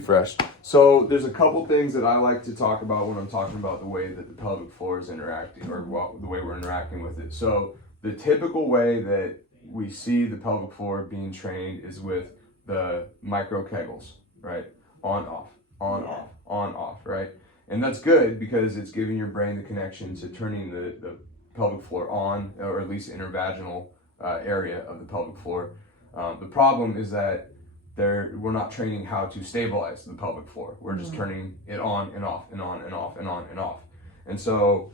refresh. So there's a couple things that I like to talk about when I'm talking about the way that the pelvic floor is interacting, or the way we're interacting with it. So the typical way that we see the pelvic floor being trained is with the micro kegels, right? On, off, on, off, on, off, right? And that's good because it's giving your brain the connection to turning the pelvic floor on, or at least intervaginal area of the pelvic floor. The problem is that we're not training how to stabilize the pelvic floor. We're just turning it on and off and on and off and on and off. And so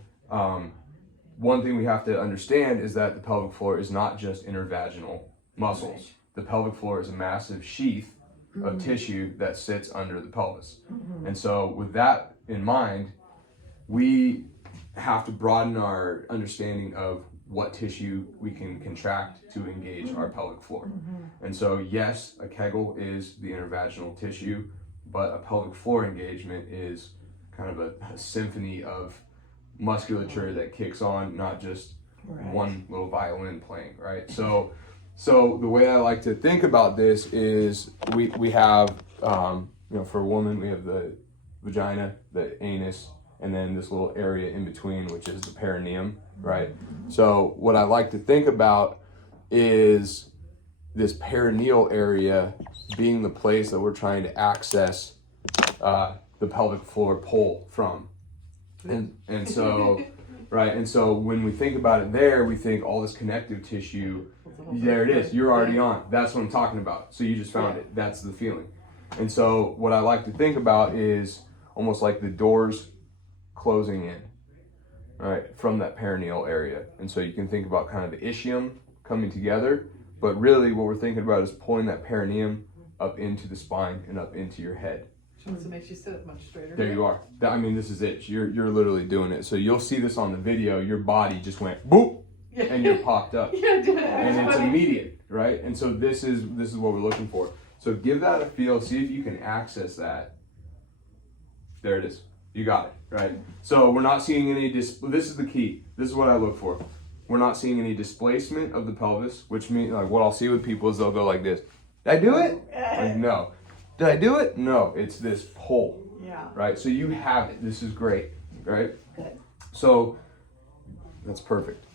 one thing we have to understand is that the pelvic floor is not just intervaginal muscles. Right. The pelvic floor is a massive sheath of tissue that sits under the pelvis. And so with that in mind, we have to broaden our understanding of what tissue we can contract to engage our pelvic floor. And so yes, a kegel is the intervaginal tissue, but a pelvic floor engagement is kind of a symphony of musculature that kicks on, not just one little violin playing, right? So the way I like to think about this is we have, for a woman, we have the vagina, the anus, and then this little area in between, which is the perineum, right? So what I like to think about is this perineal area being the place that we're trying to access the pelvic floor pole from. And so, right, and so when we think about it there, we think all this connective tissue, there it is, you're already on. That's what I'm talking about. So you just found it. That's the feeling. And so what I like to think about is almost like the doors closing in, right, from that perineal area. And so you can think about kind of the ischium coming together, but really what we're thinking about is pulling that perineum up into the spine and up into your head. So it makes you sit much straighter. There you are. I mean, this is it. You're literally doing it. So you'll see this on the video. Your body just went boop, and you're popped up. And it's immediate, right? And so this is what we're looking for. So give that a feel. See if you can access that. There it is. You got it, right? So we're not seeing any this is the key. This is what I look for. We're not seeing any displacement of the pelvis, which means like what I'll see with people is they'll go like this. Did I do it? Like, no. Did I do it? No, it's this pull. Yeah. Right? So you have it. This is great, right? Good. So that's perfect.